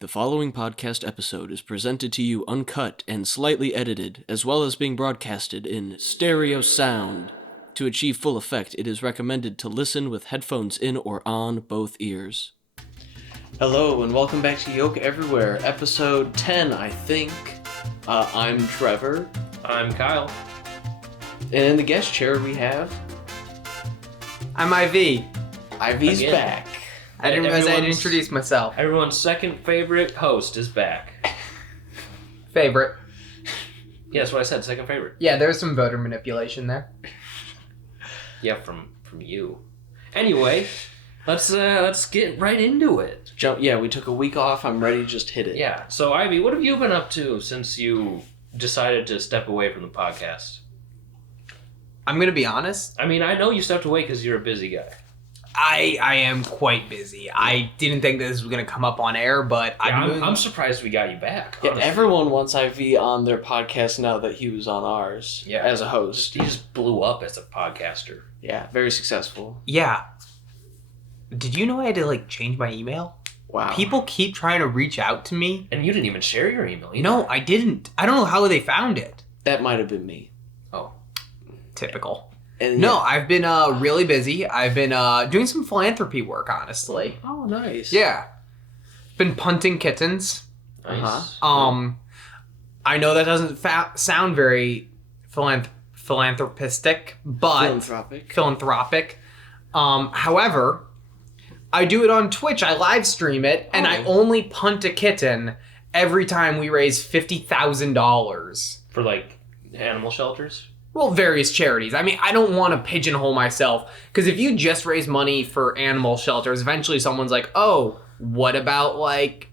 The following podcast episode is presented to you uncut and slightly edited, as well as being broadcasted in stereo sound. To achieve full effect, it is recommended to listen with headphones in or on both ears. Hello, and welcome back to Yolk Everywhere, episode 10, I think. I'm Trevor. I'm Kyle. And in the guest chair we have... I'm IV. IVs Again. Back. I didn't realize I had to Everyone's- introduce myself. Everyone's second favorite host is back. Favorite. Yeah, that's what I said, second favorite. Yeah, there's some voter manipulation there. Yeah, from you. Anyway, let's get right into it. Yeah, we took a week off. I'm ready to just hit it. Yeah, so Ivy, what have you been up to since you decided to step away from the podcast? I'm gonna be honest. I mean, I know you stepped away because you're a busy guy. I am quite busy. I didn't think this was gonna come up on air, but Yeah, I'm I'm surprised we got you back. Yeah, honestly. everyone wants IV on their podcast now that he was on ours as a host. He just blew up as a podcaster. Yeah, very successful. Yeah. Did you know I had to change my email? Wow. People keep trying to reach out to me. And you didn't even share your email either. No, I didn't. I don't know how they found it. That might have been me. Oh. Typical. And No, I've been really busy. I've been doing some philanthropy work, honestly. Oh, nice. Yeah. Been punting kittens. Nice. I know that doesn't sound very philanthropistic, but philanthropic. However, I do it on Twitch. I live stream it, and I only punt a kitten every time we raise $50,000. For animal shelters? Well, various charities. I mean, I don't want to pigeonhole myself, because if you just raise money for animal shelters, eventually someone's like, oh, what about like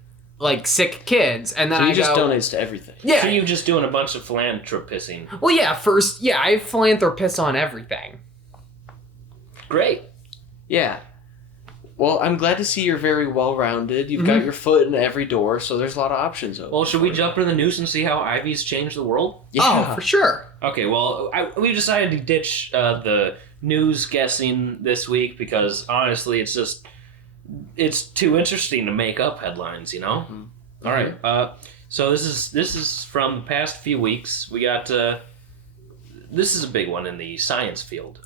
sick kids? And then So I he just go, donates to everything. yeah. So you just doing a bunch of philanthropising. Well, yeah, I philanthropist on everything. Great. Yeah. Well, I'm glad to see you're very well-rounded. You've got your foot in every door, so there's a lot of options open. Well, should we for you. jump into the news and see how Ivy's changed the world? Yeah. Oh, for sure. Okay, well, we decided to ditch the news guessing this week because, honestly, it's too interesting to make up headlines, you know? Mm-hmm. All right, so this is from the past few weeks. We got, this is a big one in the science field.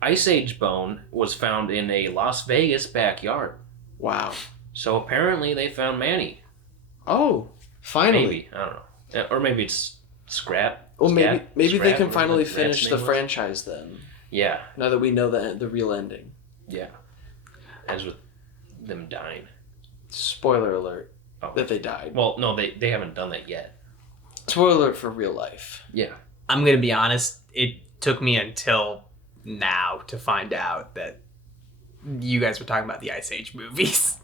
Ice Age bone was found in a Las Vegas backyard. Wow. So apparently they found Manny. Oh, finally. Maybe. I don't know. Or maybe it's Scrat. Well, maybe they Scrat, can finally that's finish name the was. franchise then. Yeah. Now that we know the real ending. Yeah. As with them dying. Spoiler alert Oh. that they died. Well, no, they haven't done that yet. Spoiler alert for real life. Yeah. I'm going to be honest. It took me until now to find out that you guys were talking about the Ice Age movies.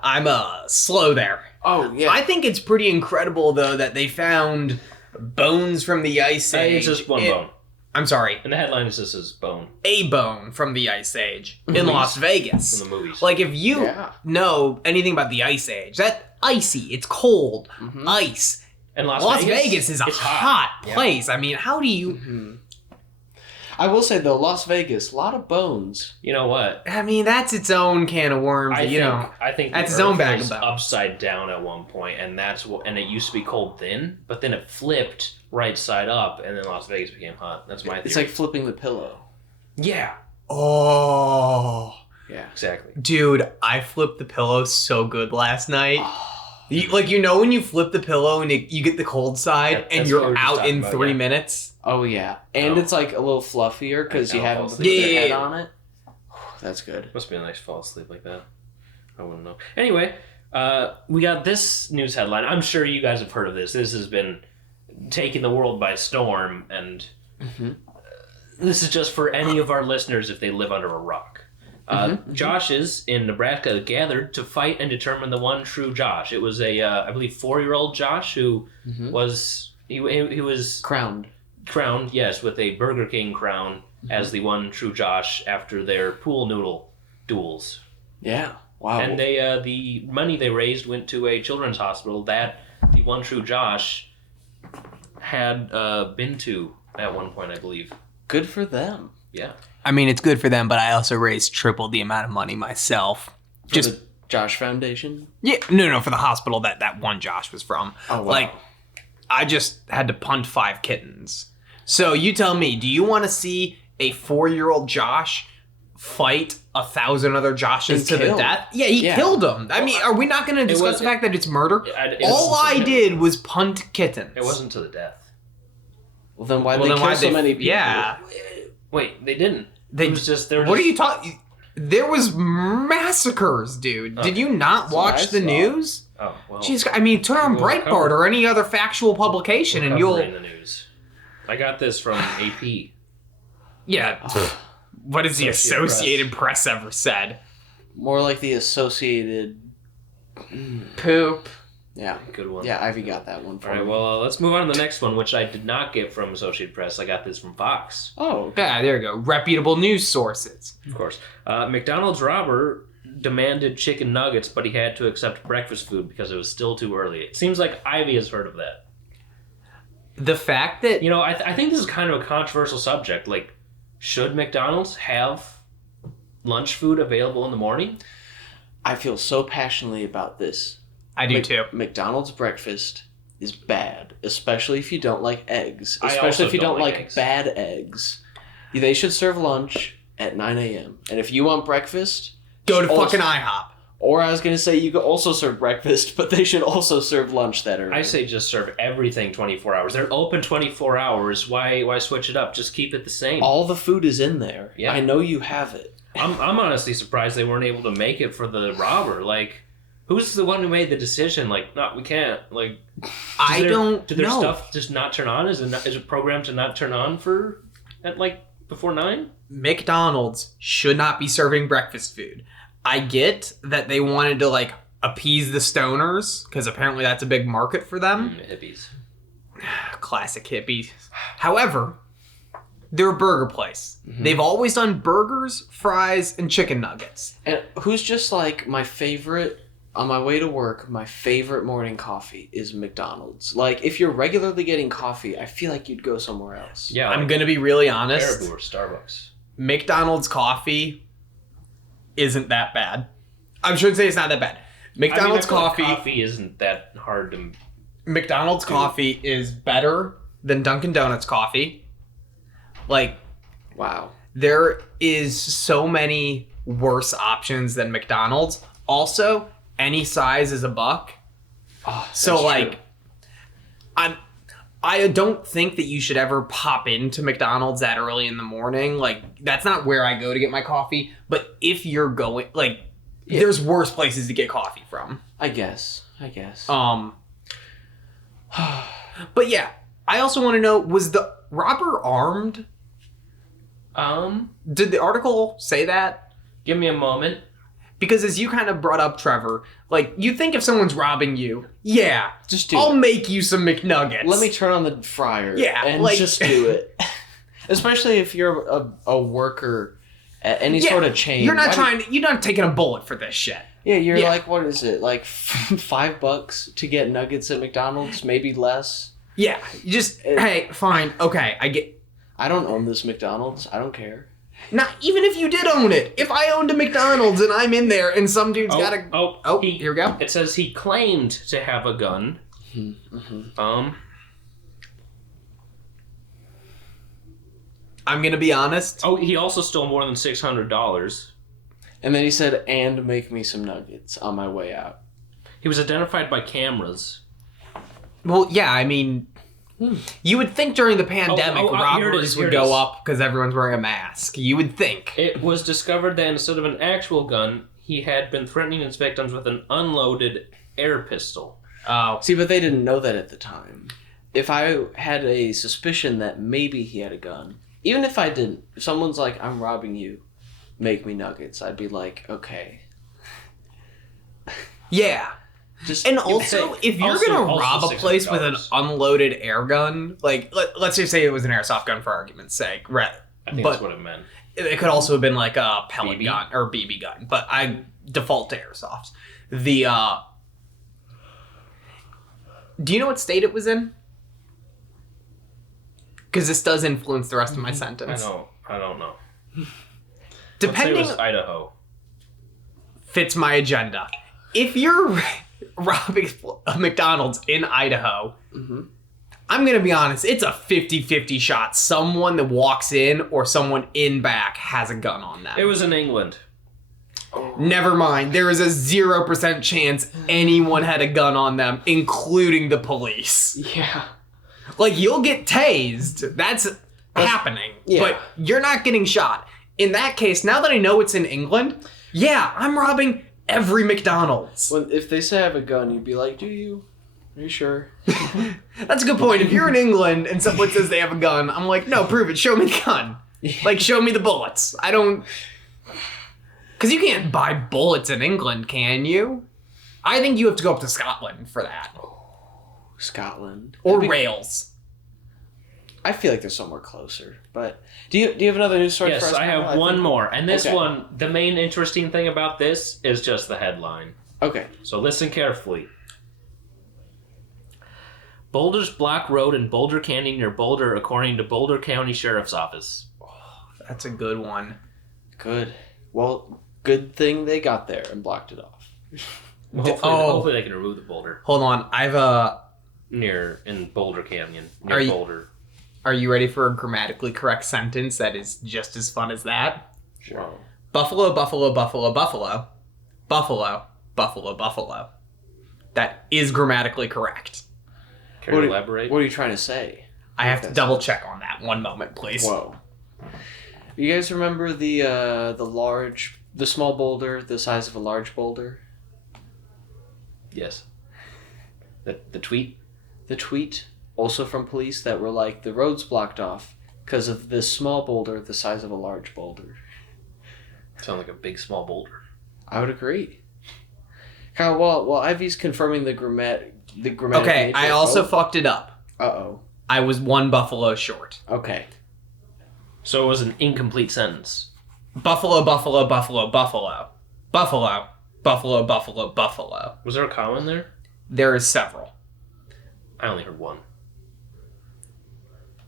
I'm slow there. Oh, yeah. I think it's pretty incredible, though, that they found bones from the Ice Age. It's just one bone. I'm sorry. And the headline is just his bone A bone from the Ice Age in Las Vegas. from the movies. If you Yeah. know anything about the Ice Age, that icy, it's cold, ice. and Las Vegas is a it's hot Yeah. place. I mean, how do you... I will say, though, Las Vegas, a lot of bones. You know what? I mean, that's its own can of worms. I think that's the its own Earth bag was of bones. upside down at one point, and and it used to be cold then, but then it flipped right side up, and then Las Vegas became hot. That's my theory. It's like flipping the pillow. yeah, Oh, Yeah. exactly. dude, I flipped the pillow so good last night. When you flip the pillow and you get the cold side That's and what we you're were just out talking in about, 3 yeah. minutes. Oh, yeah. And it's like a little fluffier because you I know. haven't put Yeah, your yeah, head yeah. on it. That's good. Must be nice to fall asleep like that. I wouldn't know. Anyway, we got this news headline. I'm sure you guys have heard of this. This has been taking the world by storm, and this is just for any of our listeners if they live under a rock. Joshes in Nebraska gathered to fight and determine the one true Josh. It was a, I believe, 4-year-old Josh who was he was Crowned. crowned, yes, with a Burger King crown as the one true Josh after their pool noodle duels. Yeah. Wow. And they the money they raised went to a children's hospital that the one true Josh had been to at one point, I believe. Good for them. Yeah. I mean, it's good for them, but I also raised triple the amount of money myself. For the Josh Foundation? Yeah, no, for the hospital that one Josh was from. Oh, wow. Like, I just had to punt 5 kittens. So you tell me, do you want to see a 4-year-old Josh fight 1,000 other Joshes to the death? Yeah, he killed them. I mean, are we not going to discuss the fact that it's murder? All I did was punt kittens. It wasn't to the death. Well, then why'd they kill so many people? Yeah. Wait, they didn't. They it was just... What are you talking... There was massacres, dude. Did you not watch the news? Oh, well. Jeez, I mean, turn on Breitbart or any other factual publication and you'll... in the news. I got this from AP. Yeah. What has the Associated Press ever said? More like the Associated... Poop. Yeah. Good one. Yeah, Ivy got that one for me. All right, well, let's move on to the next one, which I did not get from Associated Press. I got this from Fox. Oh. Yeah, there you go. Reputable news sources. Of course. McDonald's Robber demanded chicken nuggets, but he had to accept breakfast food because it was still too early. It seems like Ivy has heard of that. The fact that... You know, I think this is kind of a controversial subject. Like, should McDonald's have lunch food available in the morning? I feel so passionately about this. I do too. McDonald's breakfast is bad, especially if you don't like eggs. I Especially also if you don't don't like like eggs. bad eggs. They should serve lunch at 9 a.m. And if you want breakfast... Go to also- fucking IHOP. Or I was going to say you could also serve breakfast, but they should also serve lunch that early. I say just serve everything 24 hours. They're open 24 hours. Why switch it up? Just keep it the same. All the food is in there. Yeah. I know you have it. I'm honestly surprised they weren't able to make it for the robber. Like, who's the one who made the decision? Like, no, we can't. Like, Did their stuff just not turn on? Is it programmed to not turn on before 9? McDonald's should not be serving breakfast food. I get that they wanted to, like, appease the stoners, because apparently that's a big market for them. Hippies. Classic hippies. However, they're a burger place. Mm-hmm. They've always done burgers, fries, and chicken nuggets. And who's just like my favorite, on my way to work, my favorite morning coffee is McDonald's. Like, if you're regularly getting coffee, I feel like you'd go somewhere else. Yeah, I'm going to be really honest. Caribou or Starbucks. McDonald's coffee isn't that bad. I shouldn't say it's not that bad. McDonald's coffee isn't that hard to... McDonald's coffee is better than Dunkin' Donuts coffee. Like, wow. There is so many worse options than McDonald's. Also, any size is $1. Oh, so, like, true. I don't think that you should ever pop into McDonald's that early in the morning. Like, that's not where I go to get my coffee. But if you're going, like, there's worse places to get coffee from. I guess. But yeah, I also want to know, was the robber armed? Did the article say that? Give me a moment. Because as you kind of brought up, Trevor, like, you think if someone's robbing you, yeah, just do I'll it. make you some McNuggets. Let me turn on the fryer. Yeah, and like, just do it. Especially if you're a worker at any sort of chain. You're not taking a bullet for this shit. Yeah, you're like, what is it? Like $5 to get nuggets at McDonald's, maybe less. Yeah, you just hey, fine, okay, I don't own this McDonald's. I don't care. Not even if you did own it. If I owned a McDonald's and I'm in there and some dude's got a... here we go. It says he claimed to have a gun. Mm-hmm. I'm gonna be honest. Oh, he also stole more than $600. And then he said, and make me some nuggets on my way out. He was identified by cameras. Well, yeah, I mean... You would think during the pandemic robberies would go up because everyone's wearing a mask. You would think. It was discovered that instead of an actual gun, he had been threatening his victims with an unloaded air pistol. Oh. See, but they didn't know that at the time. If I had a suspicion that maybe he had a gun, even if I didn't, if someone's like, I'm robbing you, make me nuggets, I'd be like, okay. Yeah. And also, if you're going to rob a place with an unloaded air gun, like, let's just say it was an airsoft gun for argument's sake. I think that's what it meant. It could also have been like a pellet gun or BB gun, but I default to airsoft. Do you know what state it was in? Because this does influence the rest of my sentence. I don't know. Depending... Let's say it was Idaho. Fits my agenda. if you're robbing a McDonald's in Idaho, I'm going to be honest, it's a 50-50 shot. Someone that walks in or someone in back has a gun on them. It was in England. Never mind. There is a 0% chance anyone had a gun on them, including the police. Yeah. Like, you'll get tased. That's happening. Yeah. But you're not getting shot. In that case, now that I know it's in England, yeah, I'm robbing every McDonald's. Well, if they say I have a gun, you'd be like, do you? Are you sure? That's a good point. If you're in England and someone says they have a gun, I'm like, no, prove it. Show me the gun. Like, show me the bullets. I don't... Because you can't buy bullets in England, can you? I think you have to go up to Scotland for that. Scotland. Or Wales. I feel like there's somewhere closer. But do you have another news story for us? Yes, I have one more. And this Okay. one, the main interesting thing about this is just the headline. Okay. So listen carefully. Boulder's block road in Boulder Canyon near Boulder, according to Boulder County Sheriff's Office. That's a good one. Good. Well, good thing they got there and blocked it off. Hopefully they can remove the boulder Hold on. in Boulder Canyon Are near you- Boulder. Are you ready for a grammatically correct sentence that is just as fun as that? Sure. Wow. Buffalo, buffalo, buffalo, buffalo. Buffalo, buffalo, buffalo. That is grammatically correct. Can you elaborate? What are you trying to say? I have to double check on that. One moment, please. Whoa. You guys remember the small boulder, the size of a large boulder? Yes. The tweet? The tweet, also from police, that were like, the road's blocked off because of this small boulder the size of a large boulder. Sounds like a big, small boulder. I would agree. Kyle, while Ivy's confirming the grammatic Okay, nature I also fucked it up. Uh-oh. I was one buffalo short. Okay. So it was an incomplete sentence. Buffalo, buffalo, buffalo, buffalo. Buffalo, buffalo, buffalo, buffalo. Was there a comma in there? There is several. I only heard one.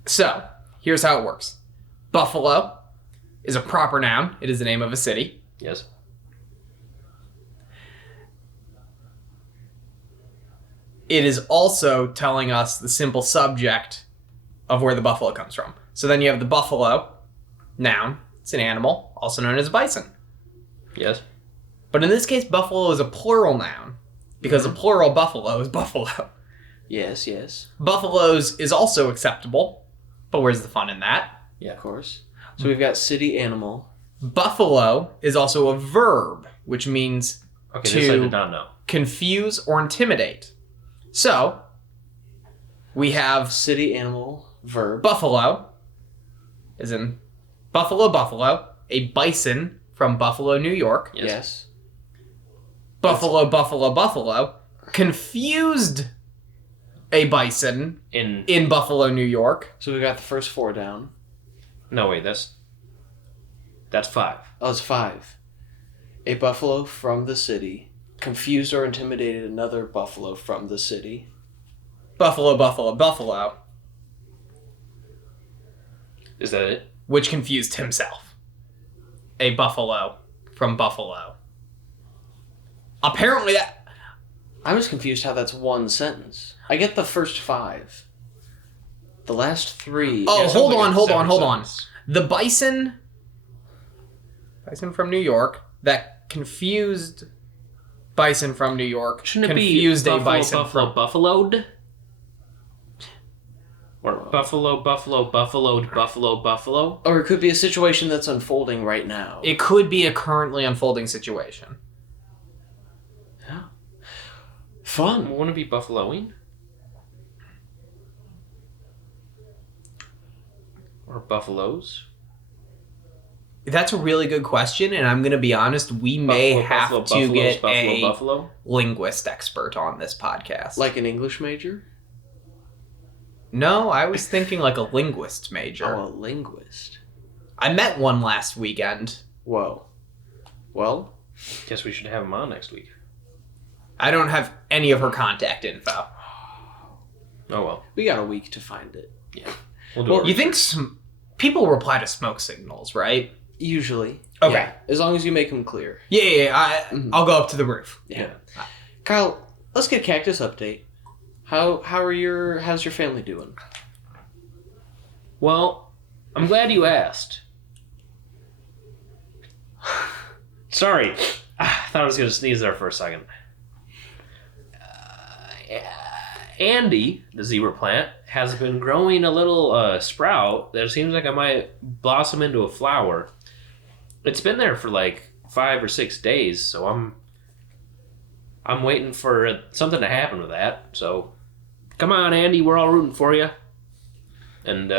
So, here's how it works. Buffalo is a proper noun. It is the name of a city. Yes. It is also telling us the simple subject of where the buffalo comes from. So then you have the buffalo, noun. It's an animal, also known as bison. Yes. But in this case, buffalo is a plural noun because a plural buffalo is buffalo. Yes, yes. Buffaloes is also acceptable, but where's the fun in that? Yeah. Of course. So we've got city animal. Buffalo is also a verb, which means Okay, this I did not know. confuse or intimidate. So, we have City animal, verb. buffalo, as in buffalo, a bison from Buffalo, New York. Yes. Buffalo, confused a bison in Buffalo, New York. So we got the first four down. No, wait, that's 5. Oh, it's 5. A buffalo from the city confused or intimidated another buffalo from the city. Buffalo, Is that it? which confused himself. A buffalo from Buffalo. Apparently that... I was confused how that's one sentence. I get the first 5. The last 3. Oh, Yeah, it hold sounds like on, a hold on, separate hold on. sentence. The bison from New York that confused bison from New York Shouldn't it be confused buffalo, a bison buffalo, from... buffaloed? Or buffalo, buffaloed, buffalo. Or it could be a situation that's unfolding right now. It could be a currently unfolding situation. Fun. Wouldn't it be buffaloing? Or buffaloes? That's a really good question, and I'm going to be honest, we may have to get a buffalo. linguist expert on this podcast. Like an English major? No, I was thinking like a linguist major. Oh, a linguist. I met one last weekend. Whoa. Well, Guess we should have him on next week. I don't have any of her contact info. Oh well. we got a week to find it. Yeah. We'll do Well, it. You think people reply to smoke signals, right? Usually. Okay. Yeah, as long as you make them clear. Yeah. I'll go up to the roof. Yeah. Kyle, let's get a cactus update. How's your family doing? Well, I'm glad you asked. Sorry. I thought I was going to sneeze there for a second. Andy, the zebra plant, has been growing a little sprout that seems like I might blossom into a flower. It's been there for like 5 or 6 days, so I'm waiting for something to happen with that. So, come on, Andy, we're all rooting for you. And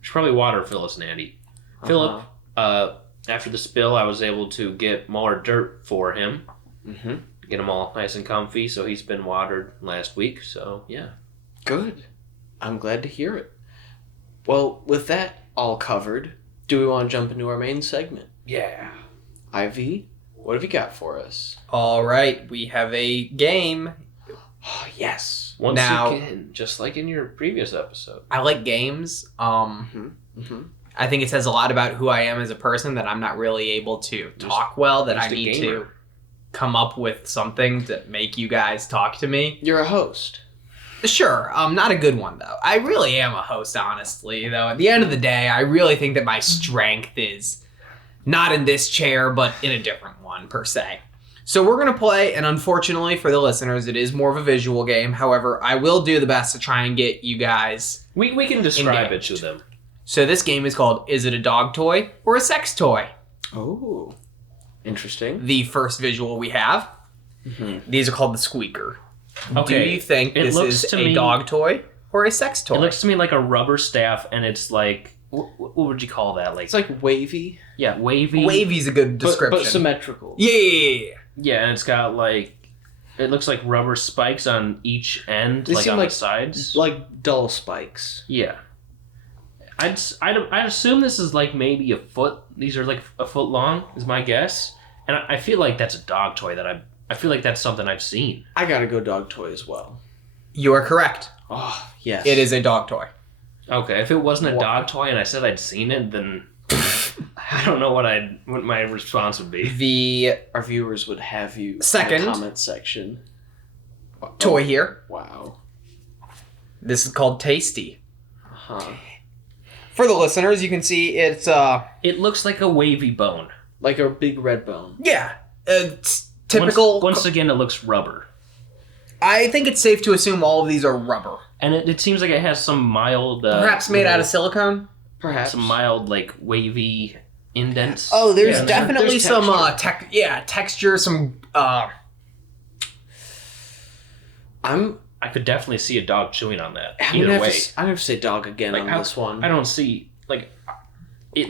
should probably water Phyllis and Andy. Philip, after the spill, I was able to get more dirt for him. Mm-hmm. Get him all nice and comfy, so he's been watered last week, so yeah. Good. I'm glad to hear it. Well, with that all covered, do we want to jump into our main segment? Yeah. IV, what have you got for us? All right, we have a game. Oh, yes. Once Now- again, just like in your previous episode. I like games. Mm-hmm. I think it says a lot about who I am as a person that I'm not really able to talk well, that I just a need gamer. to come up with something to make you guys talk to me. You're a host. Sure, not a good one though. I really am a host, honestly, though. At the end of the day, I really think that my strength is not in this chair, but in a different one, per se. So we're going to play, and unfortunately for the listeners, it is more of a visual game. However, I will do the best to try and get you guys... We can describe engaged. it to them. So this game is called, Is It a Dog Toy or a Sex Toy? Oh, interesting. The first visual we have. Mm-hmm. These are called the squeaker. Okay. Do you think It this looks is to a me- dog toy or a sex toy? It looks to me like a rubber staff, and it's like... What would you call that? Like, It's like wavy, yeah, wavy. Wavy's a good description. but symmetrical. Yeah. Yeah, and it's got like... It looks like rubber spikes on each end, They like seem on like- the sides. Like dull spikes. Yeah. I'd assume this is like maybe a foot. These are like a foot long, is my guess. And I feel like that's a dog toy that I feel like that's something I've seen. I gotta go dog toy as well. You are correct. Oh, yes. It is a dog toy. Okay, if it wasn't a Wha- dog toy and I said I'd seen it, then I don't know what my response would be. Our viewers would have you Second. in the comment section. Toy here. Wow. This is called Tasty. Huh. For the listeners, you can see it's It looks like a wavy bone. Like a big red bone. yeah, it's typical. Once again, it looks rubber. I think it's safe to assume all of these are rubber. And it seems like it has some mild... Perhaps made out of silicone. Perhaps. some mild, like, wavy indents. Oh, there's Yeah, definitely there's some texture. texture, some I could definitely see a dog chewing on that. I'm Either gonna way. I'm gonna have to say dog again Like, on how- this one. I don't see, like, it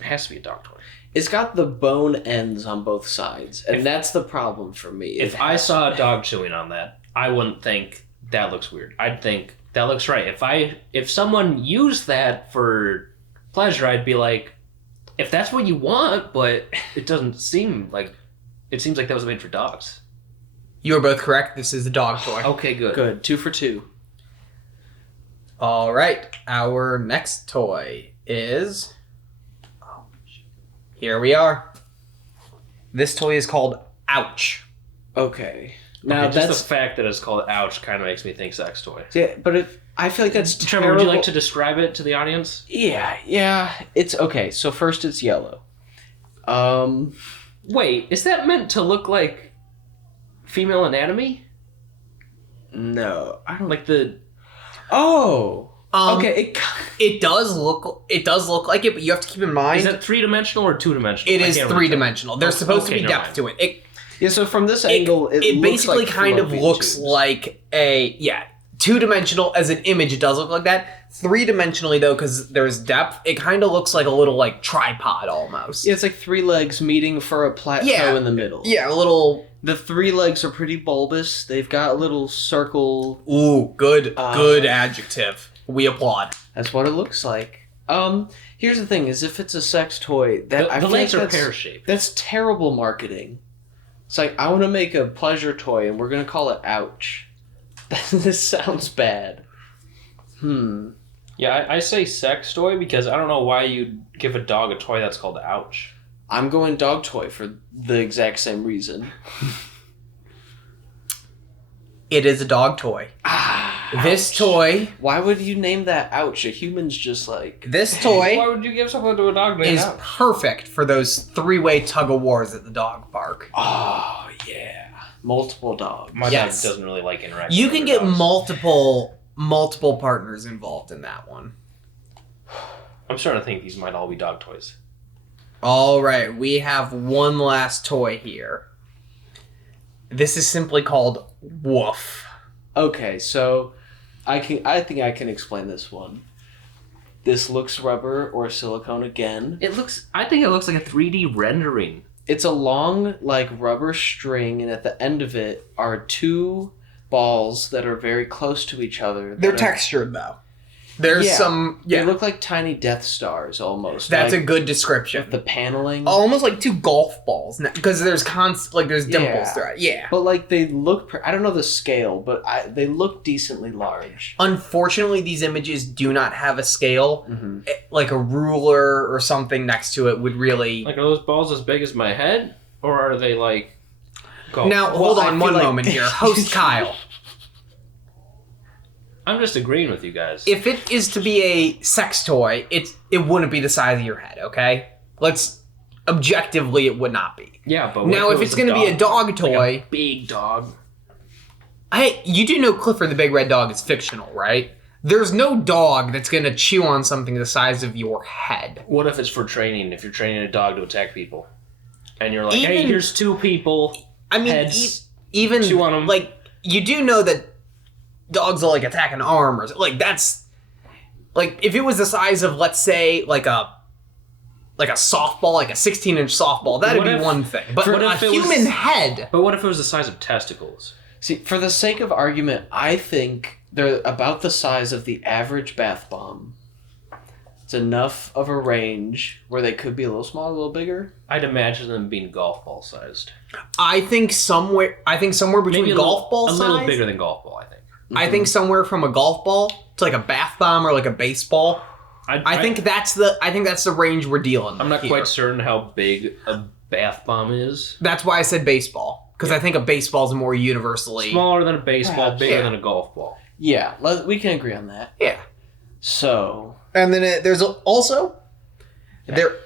has to be a dog toy. It's got the bone ends on both sides, and that's the problem for me. It If I has- saw a dog chewing on that, I wouldn't think that looks weird. I'd think that looks right. If someone used that for pleasure, I'd be like, if that's what you want, but it doesn't seem like it seems like that was made for dogs. You are both correct. This is a dog toy. Okay, good. Good. 2 for 2. All right. Our next toy is... Here we are. This toy is called Ouch. Okay. Now Okay, just that's the fact that it's called Ouch kind of makes me think sex toy. yeah, but if I feel like that's Trevor, terrible. would you like to describe it to the audience? Yeah. It's okay. So first, it's yellow. Wait, is that meant to look like female anatomy? No, I don't. Like the... Oh. Okay. It does look like it, but you have to keep in mind Is it 3-dimensional or 2-dimensional? it I is can't really 3-dimensional. There's Oh, supposed to okay, be never depth mind. to it. Yeah. So from this angle, it looks basically like kind of fallopian looks tubes. like a 2-dimensional as an image. It does look like that. 3-dimensionally though, because there's depth, it kind of looks like a little like tripod almost. Yeah, it's like 3 legs meeting for a plateau in the middle. Yeah, a little. The 3 legs are pretty bulbous. They've got a little circle. Ooh, good adjective. We applaud. That's what it looks like. Here's the thing: is if it's a sex toy, that I The feel legs like are that's- pear-shaped. That's terrible marketing. It's like I want to make a pleasure toy, and we're gonna call it Ouch. This sounds bad. Yeah, I say sex toy because I don't know why you'd give a dog a toy that's called Ouch. I'm going dog toy for the exact same reason. It is a dog toy. This toy... Why would you name that Ouch? A human's just like... This toy... Why would you give something to a dog named is Ouch? perfect for those three-way tug-of-wars at the dog park. Oh, yeah. Multiple dogs. My Yes. dog doesn't really like interacting You with can other get dogs. multiple partners involved in that one. I'm starting to think these might all be dog toys. All right, we have one last toy here. This is simply called Woof. Okay, so I think I can explain this one. This looks rubber or silicone again. I think it looks like a 3D rendering. It's a long, like, rubber string, and at the end of it are two balls that are very close to each other. They're textured, though. There's some... They look like tiny Death Stars, almost. That's like, a good description. the paneling. Almost like two golf balls, because there's there's dimples Yeah. throughout it. Yeah. But, like, they look... I don't know the scale, but they look decently large. Unfortunately, these images do not have a scale. Mm-hmm. Like a ruler or something next to it would really... Like, are those balls as big as my head? Or are they, like... golf? Now, Well, hold I on feel one like- moment here. Host Kyle. I'm just agreeing with you guys. If it is to be a sex toy, it wouldn't be the size of your head, okay? Objectively, it would not be. Yeah, but what Now, if it it's was going to be a dog toy... Like a big dog. Hey, you do know Clifford the Big Red Dog is fictional, right? There's no dog that's going to chew on something the size of your head. What if it's for training? If you're training a dog to attack people, and you're like, "Hey, Even- here's two people." I mean, Heads, even chew on 'em. like you do know that dogs will like attack an arm or like that's like if it was the size of let's say like a softball, like a 16-inch softball, that'd What be if- one thing. But what a if it human was- head, But what if it was the size of testicles? See, for the sake of argument, I think they're about the size of the average bath bomb. It's enough of a range where they could be a little smaller, a little bigger. I'd imagine them being golf ball sized. I think somewhere between Maybe golf ball a size. little bigger than golf ball. I think. I think somewhere from a golf ball to like a bath bomb or like a baseball. I think that's the range we're dealing with. I'm not here. quite certain how big a bath bomb is. That's why I said baseball, because I think a baseball's more universally Smaller than a baseball, Perhaps. bigger Yeah. than a golf ball. Yeah, we can agree on that. Yeah. So, And then there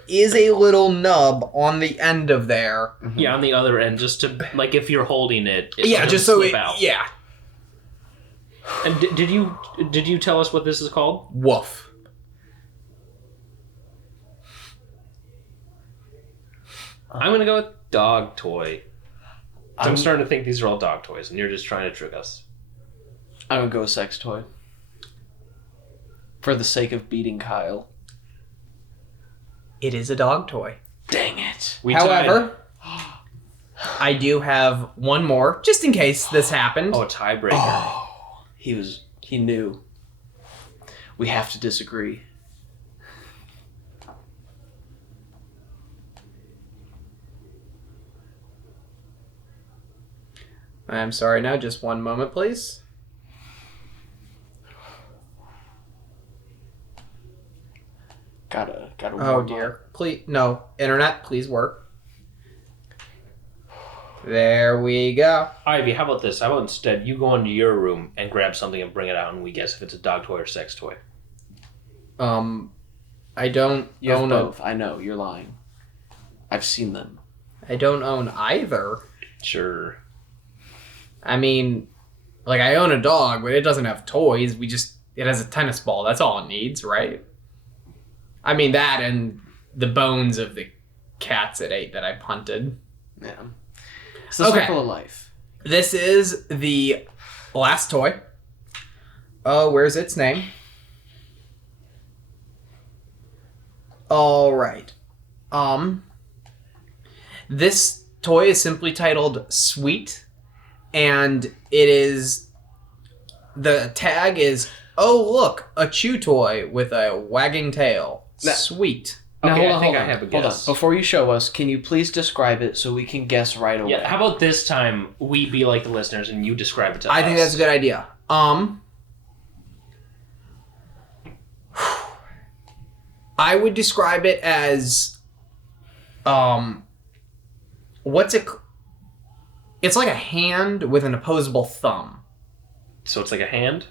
is a little nub on the end of there. Yeah, on the other end, just to like if you're holding it, it Yeah, doesn't just so slip it, out. yeah. And did you tell us what this is called? Woof. I'm gonna go with dog toy. I'm starting to think these are all dog toys, and you're just trying to trick us. I'm going to go with sex toy. For the sake of beating Kyle. It is a dog toy. Dang it. We However, I do have one more, just in case this happened. tied. Tiebreaker. Oh, he knew. We have to disagree. I'm sorry now, just one moment, please. Gotta Oh warm dear. up. Please, no. Internet, please work. There we go. Ivy, how about this? How about instead you go into your room and grab something and bring it out, and we guess if it's a dog toy or sex toy. I don't You have own both. I know, you're lying. I've seen them. I don't own either. Sure. I mean, like I own a dog, but it doesn't have toys. It has a tennis ball. That's all it needs, right? I mean that and the bones of the cats it ate that I punted. Yeah. It's the Okay. circle of life. This is the last toy. Oh, where's its name? All right. This toy is simply titled Sweet, and the tag is, oh look, a chew toy with a wagging tail. Now- Sweet. Now, Okay, hold I on, think hold I on, have a hold on. guess. Before you show us, can you please describe it so we can guess right away? Yeah. How about this time we be like the listeners and you describe it to us? I think that's a good idea. I would describe it as, what's it? It's like a hand with an opposable thumb. So it's like a hand?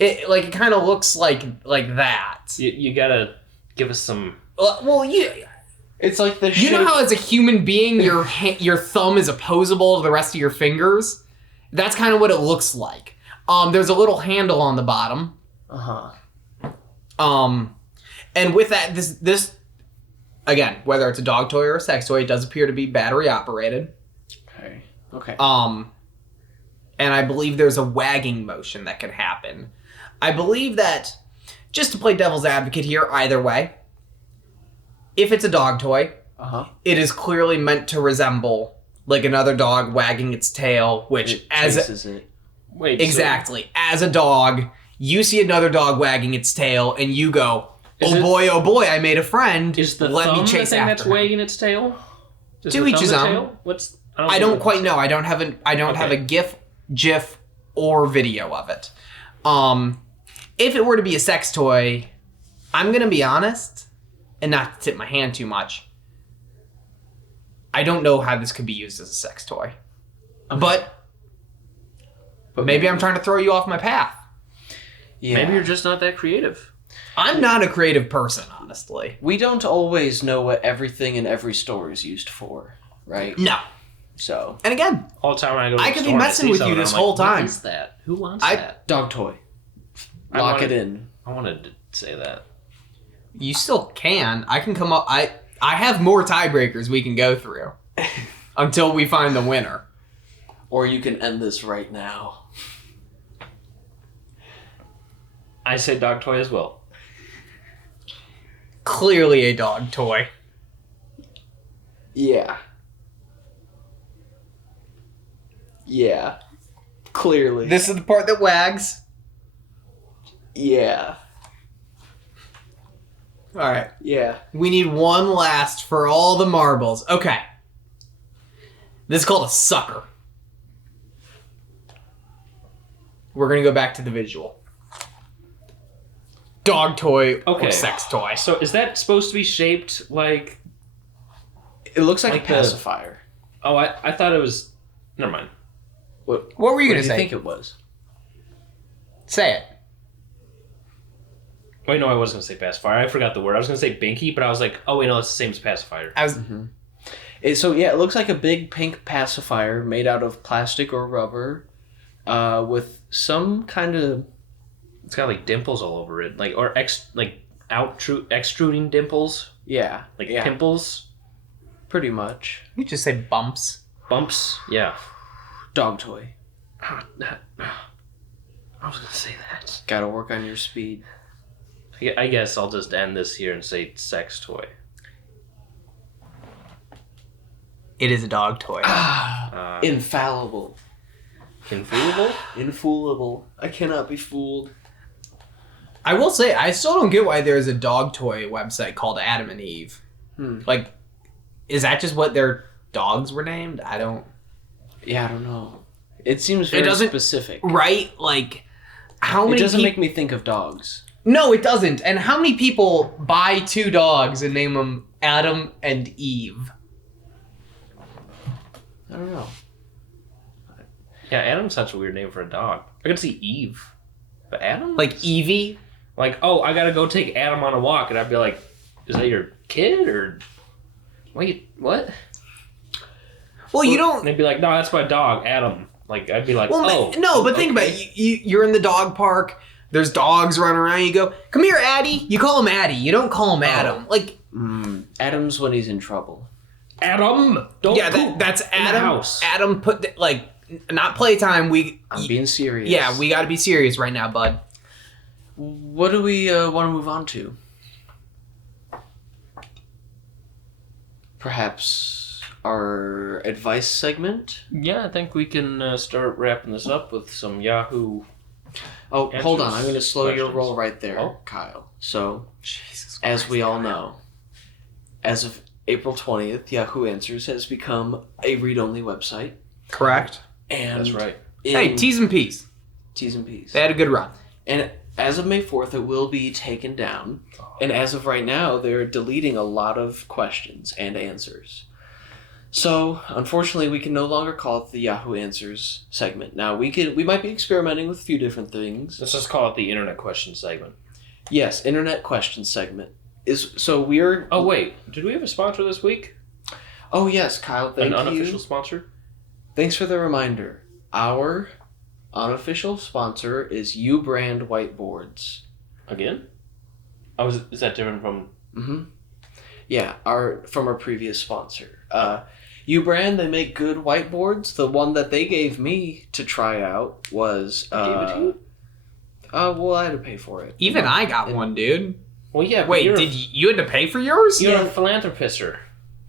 It kind of looks like that. You gotta give us some... Well, It's like the you know how as a human being your thumb is opposable to the rest of your fingers? That's kind of what it looks like. There's a little handle on the bottom. And with that, this again, whether it's a dog toy or a sex toy, it does appear to be battery operated. Okay. And I believe there's a wagging motion that can happen. I believe that, just to play devil's advocate here, either way, if it's a dog toy, it is clearly meant to resemble like another dog wagging its tail, which exactly. As a dog, you see another dog wagging its tail, and you go, oh boy, I made a friend. Is the Let thumb me chase the thing after that's him. wagging its tail? To each his own. I don't quite know. I don't have a GIF or video of it. If it were to be a sex toy, I'm gonna be honest, and not to tip my hand too much. I don't know how this could be used as a sex toy, but maybe I'm trying to throw you off my path. Yeah. Maybe you're just not that creative. I'm not a creative person, honestly. We don't always know what everything in every store is used for, right? No. So. And again, All the time when I go to I the could store be and I messing see with something, you this I'm whole like, time. What is that? Who wants that? Dog toy. I Lock wanted- it in. I wanted to say that. You still can. I can come up. I have more tiebreakers we can go through until we find the winner. Or you can end this right now. I say dog toy as well. Clearly a dog toy. Yeah. Yeah. Clearly. This is the part that wags. Yeah. All right. Yeah. We need one last for all the marbles. Okay. This is called a sucker. We're going to go back to the visual. Dog toy or sex toy. So is that supposed to be shaped like... It looks like Like a the- pacifier. Oh, I thought it was... Never mind. What What were you what going do to say? you think it was? Say it. Wait, no, I was going to say pacifier. I forgot the word. I was going to say binky, but I was like, oh, wait, no, it's the same as pacifier. I was... It looks like a big pink pacifier made out of plastic or rubber, with some kind of... It's got like dimples all over it. Like, or extruding dimples. Yeah. Like yeah, pimples. pretty much. You just say bumps. Bumps. Yeah. Dog toy. I was going to say that. Gotta work on your speed. I guess I'll just end this here and say sex toy. It is a dog toy. Infallible. Infoolable? Infoolable. I cannot be fooled. I will say, I still don't get why there's a dog toy website called Adam and Eve. Like, is that just what their dogs were named? I don't... Yeah, I don't know. It seems very specific. Right? Like, how many It doesn't make me think of dogs. No, it doesn't. And how many people buy two dogs and name them Adam and Eve? I don't know. Yeah, Adam's such a weird name for a dog. I could see Eve. But Adam? Like Evie? Like, oh, I gotta go take Adam on a walk. And I'd be like, is that your kid? Or... Wait, what? Well, you And don't... they'd be like, no, that's my dog, Adam. Like, I'd be like, Well, oh. no, but think about it. You're in the dog park. There's dogs running around. You go, come here, Addie. You call him Addie. You don't call him Adam. Like... Adam's when he's in trouble. Adam! Don't poop that's in Adam. the house. Adam put, not playtime. I'm being serious. Yeah, we gotta be serious right now, bud. What do we want to move on to? Perhaps our advice segment? Yeah, I think we can start wrapping this up with some Yahoo. Oh, hold on. I'm going to slow your questions. roll right there, Oh. Kyle. So, Jesus as we all know, as of April 20th, Yahoo Answers has become a read-only website. Correct. And That's right. Hey, T's and P's. T's and P's. They had a good run. And as of May 4th, it will be taken down. And as of right now, they're deleting a lot of questions and answers. So, unfortunately, we can no longer call it the Yahoo Answers segment. Now, we might be experimenting with a few different things. Let's just call it the Internet Question segment. Yes, Internet Question segment. So we're... Oh, wait. Did we have a sponsor this week? Oh, yes, Kyle, thank you. An unofficial sponsor? Thanks for the reminder. Our unofficial sponsor is U-Brand Whiteboards. Again? Oh, is that different from... Mm-hmm. Yeah, from our previous sponsor. U-Brand, they make good whiteboards. The one that they gave me to try out was... They gave it to you? Well, I had to pay for it. Even I got one, dude. Well, yeah. Wait, you had to pay for yours? You're a philanthropister.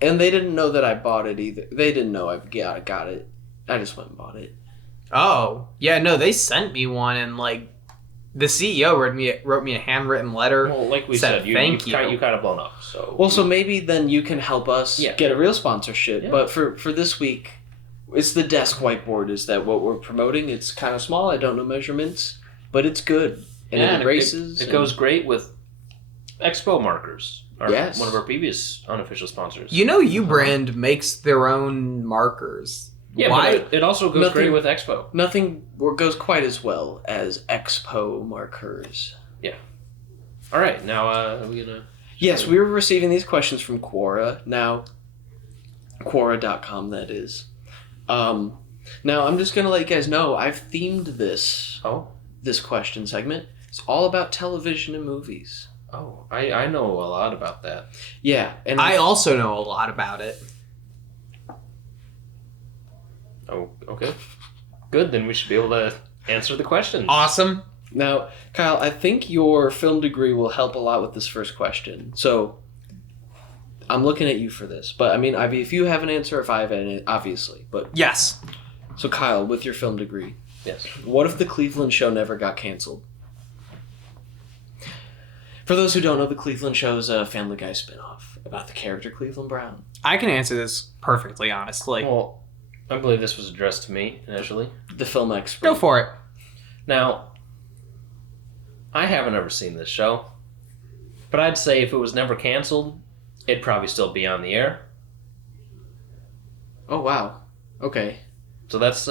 And they didn't know that I bought it either. They didn't know I got it. I just went and bought it. Oh, yeah, no, they sent me one, and like the CEO wrote me a handwritten letter. Well, like we said, you kind of blown up. So so maybe then you can help us get a real sponsorship. Yeah. But for this week, it's the desk whiteboard. Is that what we're promoting? It's kind of small. I don't know measurements, but it's good and it erases. It goes great with Expo markers. Yes, one of our previous unofficial sponsors. You know, U-Brand makes their own markers. Yeah, why? But it also goes great with Expo. Nothing goes quite as well as Expo markers. Yeah. All right, now are we gonna? Yes, we were receiving these questions from Quora. Now, Quora.com, that is. Now I'm just gonna let you guys know I've themed this question segment. It's all about television and movies. Oh, I know a lot about that. Yeah, and I also know a lot about it. Oh, okay. Good, then we should be able to answer the questions. Awesome. Now, Kyle, I think your film degree will help a lot with this first question. So, I'm looking at you for this. But, I mean, if you have an answer, if I have an obviously. But yes. So, Kyle, with your film degree. Yes. What if the Cleveland show never got canceled? For those who don't know, the Cleveland show is a Family Guy spinoff about the character Cleveland Brown. I can answer this perfectly, honestly. Well, I believe this was addressed to me initially. The film expert. Go for it. Now, I haven't ever seen this show, but I'd say if it was never canceled, it'd probably still be on the air. Oh, wow. Okay. So that's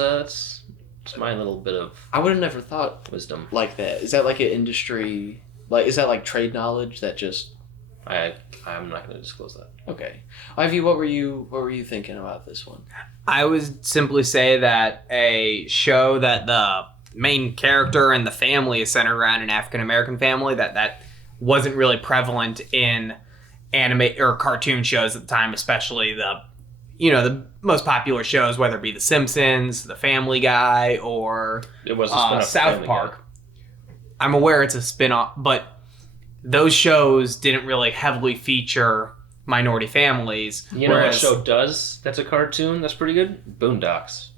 my little bit of I would have never thought wisdom like that. Is that like an industry... is that like trade knowledge that just... I'm not going to disclose that. Okay. Ivy, what were you thinking about this one? I would simply say that a show that the main character and the family is centered around an African-American family, that wasn't really prevalent in anime or cartoon shows at the time, especially the most popular shows, whether it be The Simpsons, The Family Guy, or it was a spin-off South Park. I'm aware it's a spin-off, but those shows didn't really heavily feature minority families. You know what show does? That's a cartoon. That's pretty good. Boondocks.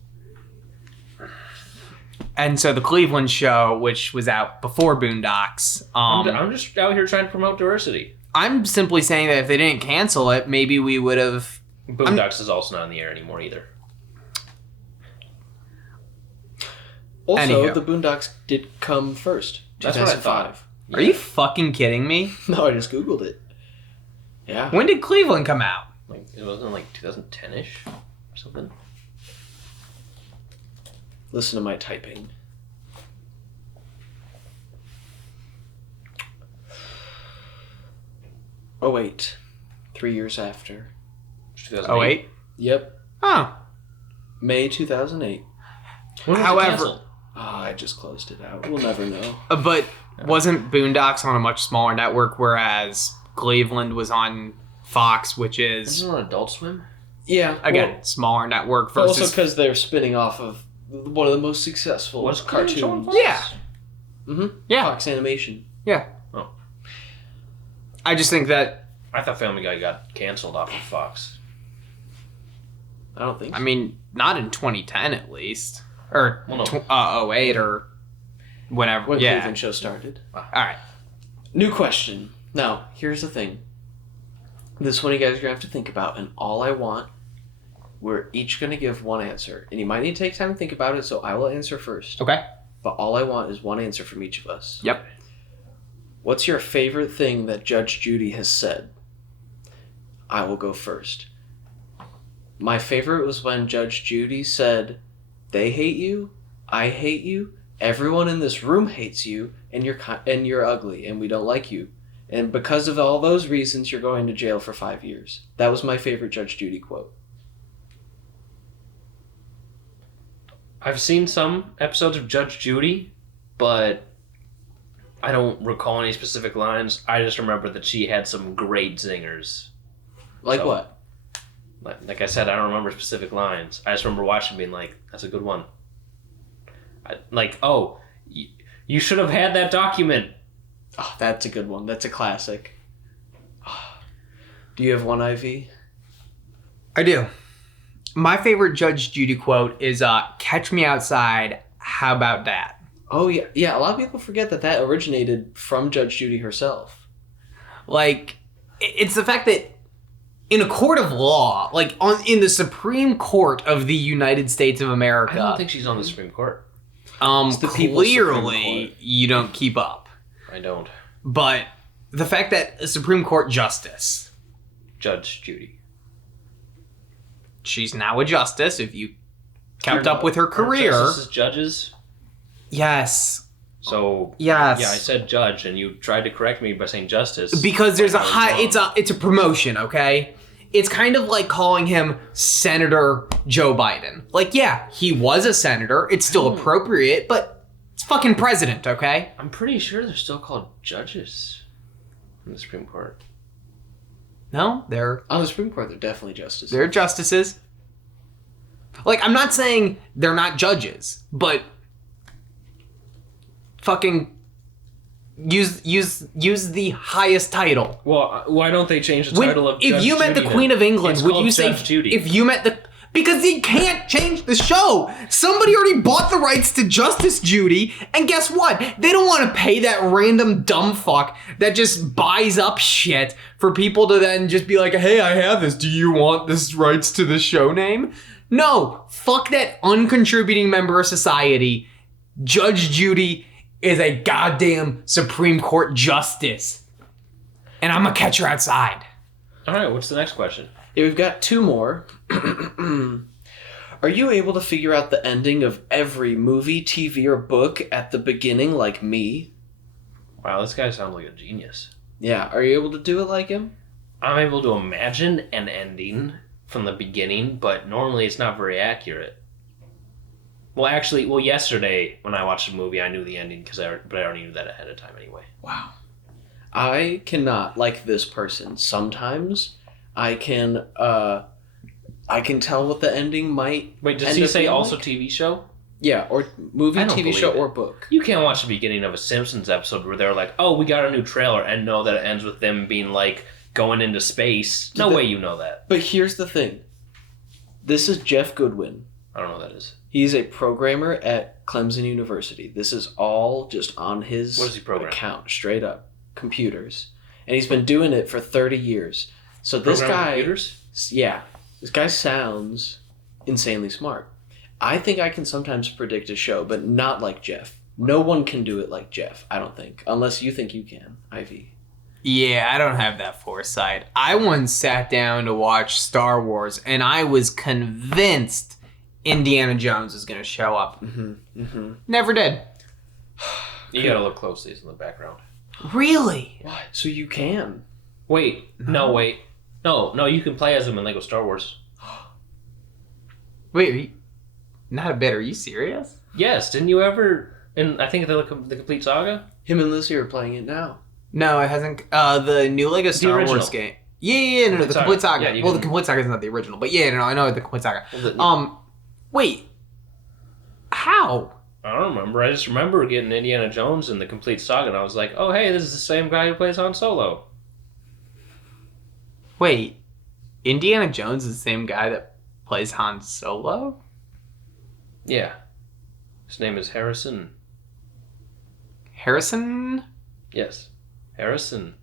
And so the Cleveland show, which was out before Boondocks. I'm just out here trying to promote diversity. I'm simply saying that if they didn't cancel it, maybe we would have... Boondocks is also not on the air anymore either. Also, the Boondocks did come first. That's what I thought. Are you fucking kidding me? No, I just Googled it. Yeah. When did Cleveland come out? It wasn't like 2010-ish or something. Listen to my typing. Oh, wait. 3 years after. 2008? Yep. Oh. May 2008. However... I just closed it out. We'll never know. But wasn't Boondocks on a much smaller network, whereas Cleveland was on Fox, which is... Wasn't it on Adult Swim? Yeah. Again, smaller network versus... Also because they're spinning off of one of the most successful cartoons. Yeah. Mm-hmm. Yeah. Fox Animation. Yeah. Oh. I just think that... I thought Family Guy got canceled off of Fox. I don't think so. I mean, not in 2010 at least. Or 08 or whatever. When the Cleveland show started. All right. New question. Now, here's the thing. This one you guys are going to have to think about. And all I want, we're each going to give one answer. And you might need to take time to think about it, so I will answer first. Okay. But all I want is one answer from each of us. Yep. What's your favorite thing that Judge Judy has said? I will go first. My favorite was when Judge Judy said, "They hate you, I hate you, everyone in this room hates you, and you're ugly, and we don't like you. And because of all those reasons, you're going to jail for 5 years." That was my favorite Judge Judy quote. I've seen some episodes of Judge Judy, but I don't recall any specific lines. I just remember that she had some great zingers. Like So, what? Like I said, I don't remember specific lines. I just remember watching being like, that's a good one. You should have had that document. Oh, that's a good one. That's a classic. Do you have one, IV? I do. My favorite Judge Judy quote is, "Catch me outside, how about that?" Oh, yeah. Yeah, a lot of people forget that originated from Judge Judy herself. Like, it's the fact that in a court of law, like in the Supreme Court of the United States of America... I don't think she's on the Supreme Court. It's the People's Supreme Clearly, Court. you don't keep up. I don't. But the fact that a Supreme Court justice... Judge Judy. She's now a justice, if you kept up with her Aren't career. justices judges? Yes. So Yes. yeah, I said judge, and you tried to correct me by saying justice. Because there's a Like, I high... was wrong. It's a promotion, okay? It's kind of like calling him Senator Joe Biden. Like, yeah, he was a senator. It's still appropriate, but it's fucking president, okay? I'm pretty sure they're still called judges in the Supreme Court. No, they're On the Supreme Court, they're definitely justices. They're justices. Like, I'm not saying they're not judges, but fucking use the highest title. Well, why don't they change the title of if Judge you met Judy the Queen then? of England, It's would called you say Judge Judy? if you met the... Because he can't change the show. Somebody already bought the rights to Justice Judy, and guess what? They don't want to pay that random dumb fuck that just buys up shit for people to then just be like, "Hey, I have this. Do you want this rights to the show name?" No, fuck that uncontributing member of society. Judge Judy is a goddamn Supreme Court justice. And I'm gonna catch her outside. All right, what's the next question? Yeah, we've got two more. Are you able to figure out the ending of every movie, TV, or book at the beginning like me? Wow, this guy sounds like a genius. Yeah, are you able to do it like him? I'm able to imagine an ending from the beginning, but normally it's not very accurate. Well, yesterday when I watched a movie, I knew the ending but I already knew that ahead of time anyway. Wow. I cannot, like this person. Sometimes I can tell what the ending might. Wait, does end he up say being also like. TV show? Yeah, or movie, I don't TV show, believe it. or book. You can't watch the beginning of a Simpsons episode where they're like, "Oh, we got a new trailer," and know that it ends with them being like going into space. No way you know that. But here's the thing. This is Jeff Goodwin. I don't know what that is. He's a programmer at Clemson University. This is all just on his What does he program? account, straight up. Computers. And he's been doing it for 30 years. So this Program guy... computers? Yeah. This guy sounds insanely smart. I think I can sometimes predict a show, but not like Jeff. No one can do it like Jeff, I don't think. Unless you think you can, Ivy. Yeah, I don't have that foresight. I once sat down to watch Star Wars, and I was convinced Indiana Jones was going to show up. Never did. You gotta look closely. It's in the background. Really? What? So you can. Wait. No, you can play as him in Lego Star Wars. Wait, are you... Not a bit. Are you serious? Yes, didn't you ever... And I think the Complete Saga? Him and Lizzie are playing it now. No, it hasn't. The new Lego Star original. Wars game. Yeah, no, the Complete Saga. Yeah, you Well, can- the Complete Saga is not the original, but yeah, no, I know the Complete Saga. Well, Wait. How? I don't remember. I just remember getting Indiana Jones in the Complete Saga, and I was like, oh, hey, this is the same guy who plays Han Solo. Wait, Indiana Jones is the same guy that plays Han Solo? Yeah. His name is Harrison. Harrison? Yes. Harrison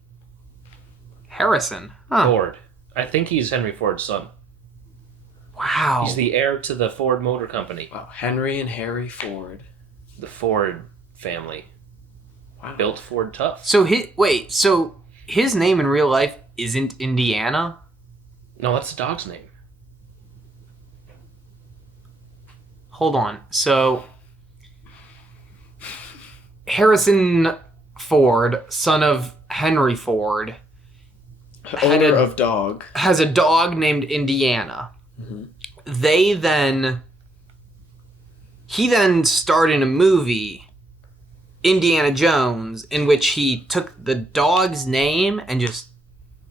Huh. Ford. I think he's Henry Ford's son. Wow. He's the heir to the Ford Motor Company. Wow, Henry and Harry Ford. The Ford family. Wow. Built Ford tough. So his name in real life isn't Indiana? No, that's the dog's name. Hold on. So Harrison Ford, son of Henry Ford, Owner of dog. has a dog named Indiana. Mm-hmm. He then starred in a movie, Indiana Jones, in which he took the dog's name and just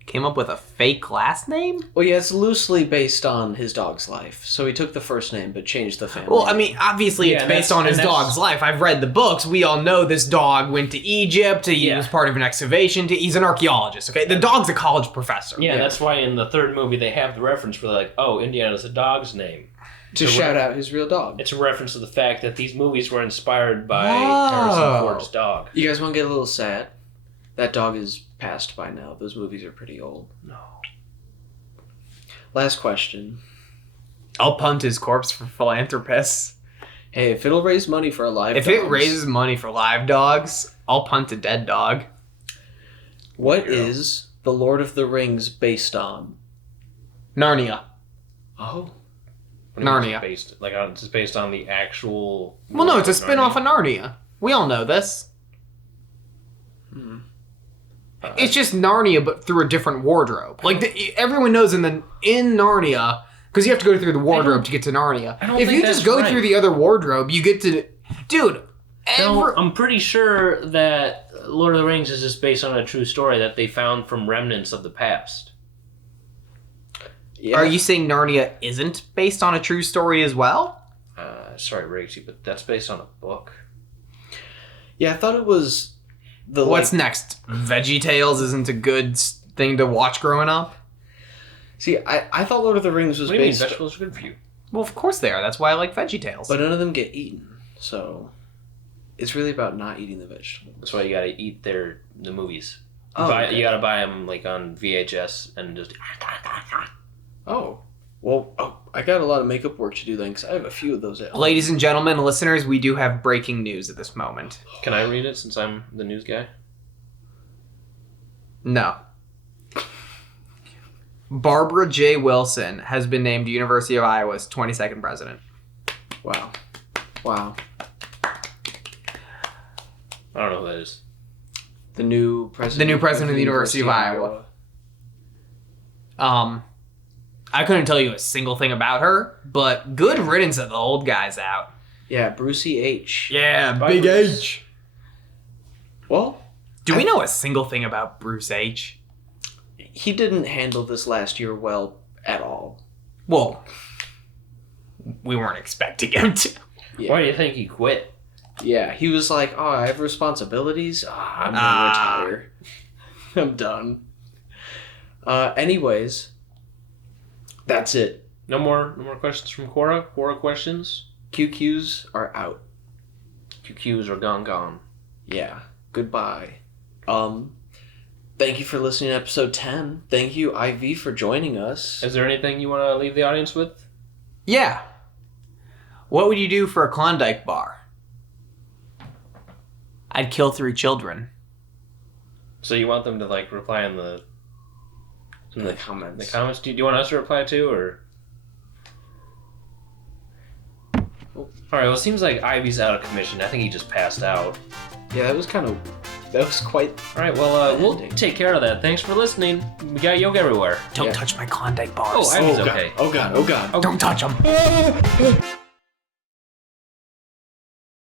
came up with a fake last name? Well, yeah, it's loosely based on his dog's life. So he took the first name but changed the family. Well, I mean, obviously it's based on his dog's life. I've read the books. We all know this dog went to Egypt. He was part of an excavation. He's an archaeologist, okay? The dog's a college professor. Yeah, that's why in the third movie they have the reference where they're like, oh, Indiana's a dog's name. To shout out his real dog. It's a reference to the fact that these movies were inspired by Harrison Ford's dog. You guys want to get a little sad? That dog is passed by now. Those movies are pretty old. No. Last question. I'll punt his corpse for philanthropists. Hey, if it'll raise money for a live If it raises money for live dogs, I'll punt a dead dog. What is The Lord of the Rings based on? Narnia. Oh. Narnia. It's based on the actual... Well, no, it's a spin-off of Narnia. We all know this. It's just Narnia, but through a different wardrobe. Everyone knows in Narnia, because you have to go through the wardrobe to get to Narnia. If you just go through the other wardrobe, you get to... Dude, No, I'm pretty sure that Lord of the Rings is just based on a true story that they found from remnants of the past. Yeah. Are you saying Narnia isn't based on a true story as well? Sorry, Riggsy, but that's based on a book. Yeah, I thought it was... What's next? VeggieTales isn't a good thing to watch growing up? See, I thought Lord of the Rings was What do you mean based... vegetables are good for you? Well, of course they are. That's why I like VeggieTales. But none of them get eaten, so... It's really about not eating the vegetables. That's why you gotta eat the movies. Okay. You gotta buy them on VHS and just... Oh. Well, I got a lot of makeup work to do then, because I have a few of those at home. Ladies and gentlemen, listeners, we do have breaking news at this moment. Can I read it since I'm the news guy? No. Barbara J. Wilson has been named University of Iowa's 22nd president. Wow. I don't know who that is. The new president. The new president of the University of Iowa. I couldn't tell you a single thing about her, but good riddance of the old guys out. Yeah, Brucey H. Yeah, Bye, Big Bruce. H. Well, Do we know a single thing about Bruce H? he didn't handle this last year well at all. Well, we weren't expecting him to. Yeah. Why do you think he quit? Yeah, he was like, oh, I have responsibilities. I'm gonna retire. I'm done. Anyways, that's it. No more questions from Quora? Quora questions? QQs are out. QQs are gone. Yeah. Goodbye. Thank you for listening to episode 10. Thank you, IV, for joining us. Is there anything you want to leave the audience with? Yeah. What would you do for a Klondike bar? I'd kill 3 children. So you want them to reply in the comments. The comments? Do you want us to reply too, or? All right. Well, it seems like Ivy's out of commission. I think he just passed out. Yeah, that was quite... All right. Well, we'll take care of that. Thanks for listening. We got Yolk Everywhere. Don't touch my Klondike bars. Oh, Ivy's okay. Oh god. Don't touch them.